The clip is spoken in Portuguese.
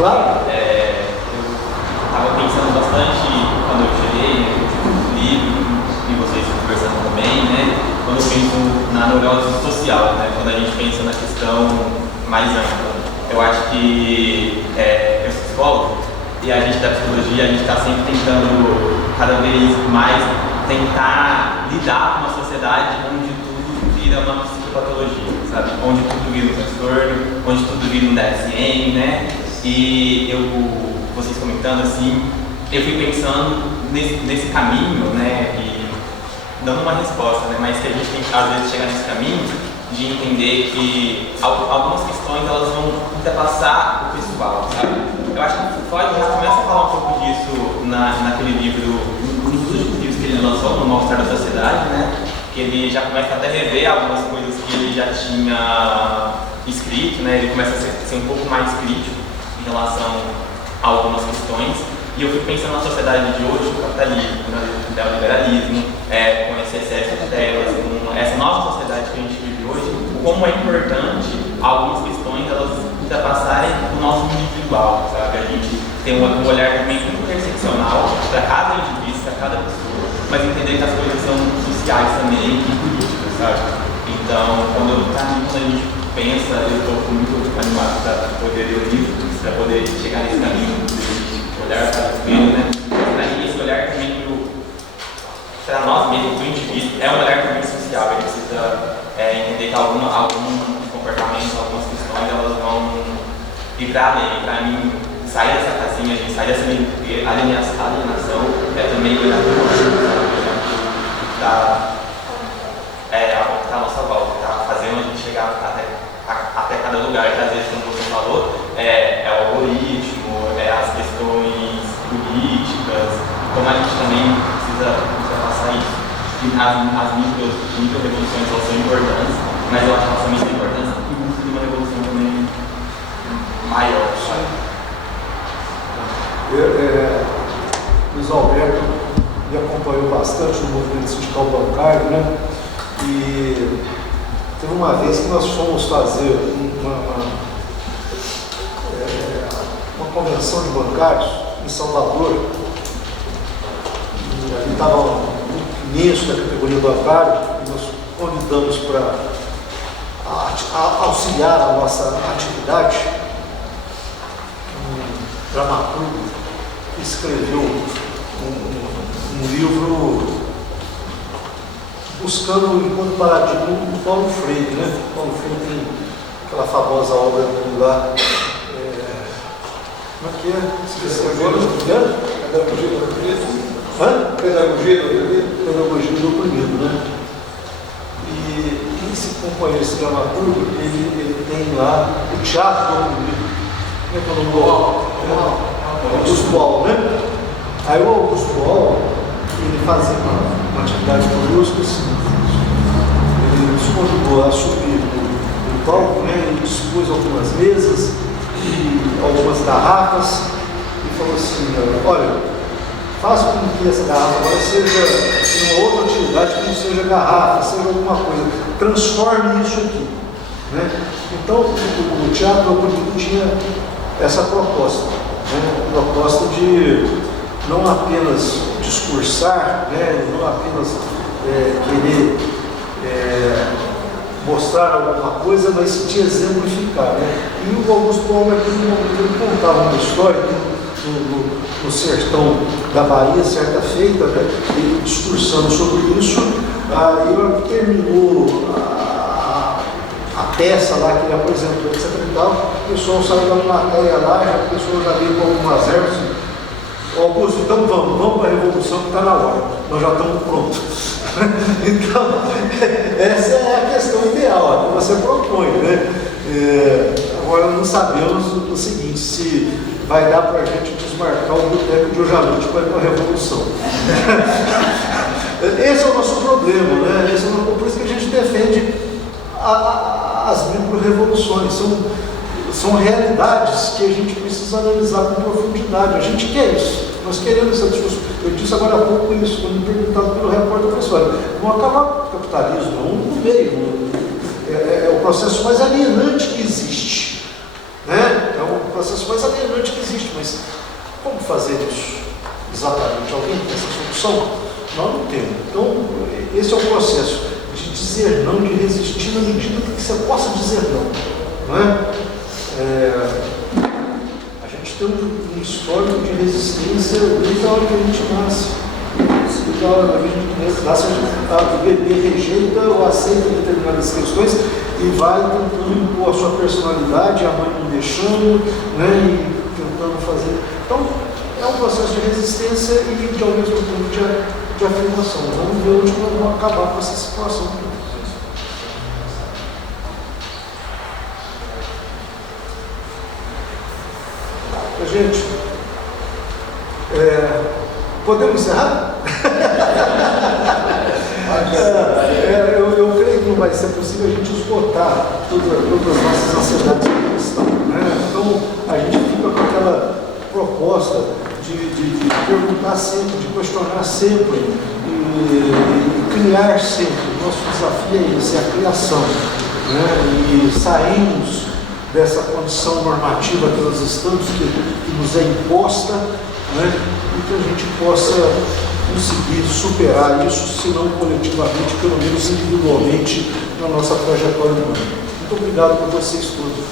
Claro. Eu estava pensando bastante quando eu cheguei, né, no livro, e vocês conversando também, né, quando eu penso na neurose social, né, quando a gente pensa na questão mais ampla. Eu acho que eu sou psicólogo e a gente da psicologia, a gente está sempre tentando cada vez mais tentar lidar com uma sociedade onde tudo vira uma psicopatologia, sabe? Onde tudo vira um transtorno, onde tudo vira um DSM, né? E vocês comentando assim, eu fui pensando nesse caminho, né? E dando uma resposta, né? Mas que a gente tem que às vezes chegar nesse caminho de entender que algumas questões elas vão ultrapassar o pessoal, sabe? Eu acho que o Freud já começa a falar um pouco disso naquele livro, um dos últimos livros que ele lançou, no Mal-Estar da Sociedade, né? Que ele já começa até a rever algumas coisas que ele já tinha escrito, né? Ele começa a ser um pouco mais crítico em relação a algumas questões. E eu fui pensando na sociedade de hoje, o capitalismo, o neoliberalismo, com esse excesso de telas, com essa nova sociedade que a gente vive hoje, como é importante algumas questões elas ultrapassarem o nosso individual, sabe? A gente tem um olhar também muito interseccional para cada indivíduo, para cada pessoa, mas entender que as coisas são sociais também e políticas, sabe? Então, quando a gente pensa, eu estou muito animado para poder ler o livro, para poder chegar nesse caminho, olhar para o espelho, né? Mas esse olhar também para nós mesmos, do indivíduo, é um olhar também social. Ele precisa entender que alguns comportamentos, algumas questões, elas vão ir para além. Para mim, sair dessa casinha, sair dessa alienação, é também olhar para o outro, está à nossa volta, está fazendo a gente chegar até cada lugar, que às vezes, como você falou, é o algoritmo, as questões políticas, como a gente também precisa ultrapassar isso. E as micro-revoluções elas são importantes, mas eu acho que elas também têm importância em busca de uma revolução também maior, sabe? Luiz Alberto me acompanhou bastante no movimento sindical bancário, né? E teve uma vez que nós fomos fazer uma convenção de bancários em Salvador, e ali estava um imenso da categoria bancária, e nós convidamos para auxiliar a nossa atividade um dramaturgo que escreveu um livro buscando o encontro paradigma do Paulo Freire, né? Paulo Freire tem aquela famosa obra do lá. Como é que é? Esqueci agora. Pedagogia do oprimido. Pedagogia do oprimido, né? E esse companheiro, esse dramaturgo, ele tem lá o teatro do oprimido. Como é que é o nome do Augusto Boal, né? Aí o Augusto Boal, ele fazia uma atividade conosco assim. Ele nos convidou a subir no palco, né? Ele dispôs algumas mesas e algumas garrafas e falou assim: olha, faça com que essa garrafa agora seja uma outra atividade que não seja garrafa, seja alguma coisa, transforme isso aqui, né? Então o teatro oprimido tinha essa proposta, né? A proposta de não apenas discursar, né? Não apenas querer mostrar alguma coisa, mas de exemplificar, né? E o Augusto Boal, naquele momento, ele contava uma história que no sertão da Bahia, certa feita, né? Ele discursando sobre isso, aí terminou a peça lá que ele apresentou, etc. e tal, o pessoal saiu da plateia lá, o pessoal já veio com algumas ervas. Augusto, então vamos para a revolução que está na hora, nós já estamos prontos. Então, essa é a questão ideal, que você propõe, né? Agora não sabemos o seguinte, se vai dar para a gente desmarcar o boteco de hoje à noite para ir para a revolução. Esse é o nosso problema, né? Por isso que a gente defende as micro-revoluções. São realidades que a gente precisa analisar com profundidade. A gente quer isso. Nós queremos essa discussão. Eu disse agora há pouco isso, quando me perguntado pelo repórter, eu falei: olha, não acabar com o capitalismo, não no meio. É o processo mais alienante que existe. Né? É o processo mais alienante que fazer isso? Exatamente. Alguém tem essa solução? Nós não temos. Então, esse é o processo de dizer não, de resistir na medida que você possa dizer não. Não é? A gente tem um histórico de resistência desde a hora que a gente nasce. Desde a hora que a gente nasce, o bebê rejeita ou aceita determinadas questões e vai tentando impor a sua personalidade, a mãe não deixando, né, e tentando fazer. Então, é um processo de resistência e de, ao mesmo tempo, de afirmação. Vamos ver onde nós vamos acabar com essa situação. Gente, podemos encerrar? Eu creio que não vai ser possível a gente esgotar todas as nossas ansiedades em questão, né? Então, a gente fica com aquela proposta de perguntar sempre, de questionar sempre e criar sempre. O nosso desafio é esse, é a criação, né? E saímos dessa condição normativa que nós estamos, que nos é imposta, né? E que a gente possa conseguir superar isso, se não coletivamente, pelo menos individualmente, na nossa trajetória humana. Muito obrigado por vocês todos.